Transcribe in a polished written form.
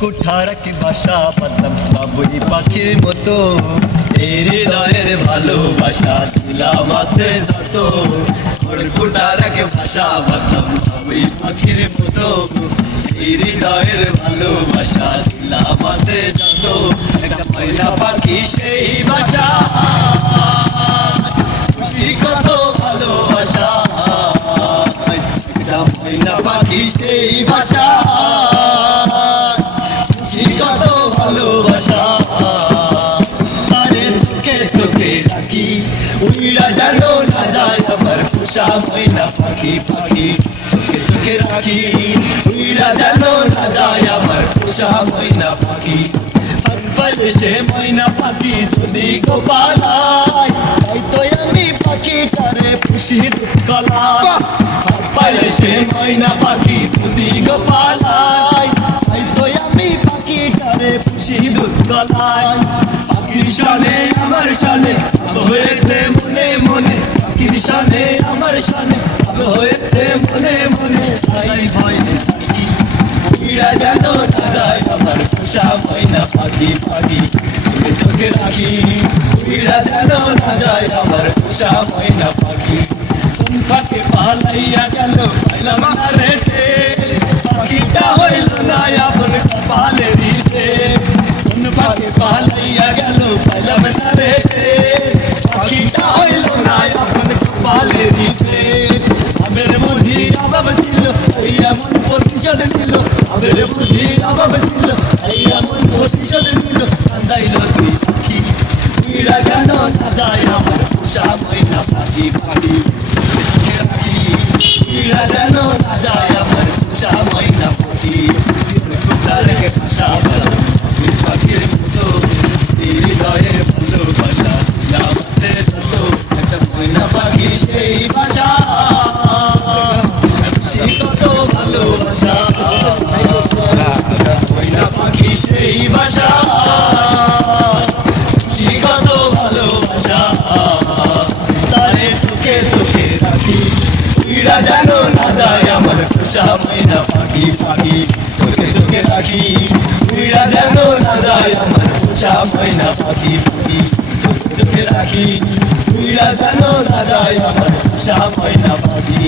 কুঠারাকে বাসা বাঁধলাম বাবুই পাখির মতো, এই হৃদয়ের ভালোবাসা দিলাম আছে যত। কুঠারাকে বাসা বাঁধলাম বাবুই পাখির মতো, এই হৃদয়ের ভালোবাসা দিলাম আছে যত। একটা ময়না পাখি সেই বাসা, খুশি কত ভালোবাসা। একটা ময়না পাখি সেই বাসা, কত ভালোবাসা। তারে চোখে চোখে রাখি, উইরা যেন না যায় আমার পোষা ময়না পাখি। পাখি চোখে চোখে রাখি, উইরা যেন না যায় আমার পোষা ময়না পাখি। পাইলে সে ময়না পাখি যদি গোপালায়, তাই তো আমি পাখিটারে পুষি দুধ কলাই। পাইলে সে ময়না পাখি যদি গোপালায়, তাই তো আমি পাখিটারে পুষি দুধ কলাই। পাখির শানে আমার শানে হয়েছে মনে মনে, পাখির শানে আমার শানে হয়েছে মনে মনে। তাই ভয় থাকি, উইরা যেন না যায় আমার পোষা ময়না পাখি। পাখি চোখে চোখে রাখি, উইরা যেন না যায় আমার পোষা ময়না পাখি। কোন পাখি পালাইয়া গেল পাইলাম না রেটে, পাখিটা হইল না আপন কপালেরই রে। কোন পাখি পালাইয়া গেল পাইলাম না রেটে, পাখিটা হইল না আপন কপালেরই রে। আমের বুদ্ধি অভাব ছিল, এই এমন প্রতিশোধ ছিল। আমের বুদ্ধি অভাব ছিল, এই এমন প্রতিশোধ ছিল। কান্দাইল তুই পাখি, উইরা যেন না যায় আমার পোষা ময়না পাখি। পাখি চোখে রাখি, উইরা যেন না যায় আমার পোষা ময়না পাখি। কুঠারাকে বাসা বাঁধলাম বাবুই পাখির মতো, এই হৃদয়ের ভালোবাসা দিলাম আছে যত। একটা ময়না পাখি সেই বাসা, কত ভালোবাসা। ময়না পাখি সেই বাসা, কত ভালোবাসা। তারে চোখে চোখে রাখি, উইরা যেন না যায় আমার পোষা ময়না পাখি। পাখি চোখে চোখে রাখি, উইরা যেন না যায় আমার পোষা ময়না পাখি। পাখি চোখে চোখে রাখি, উইরা যেন না যায় আমার পোষা ময়না পাখি।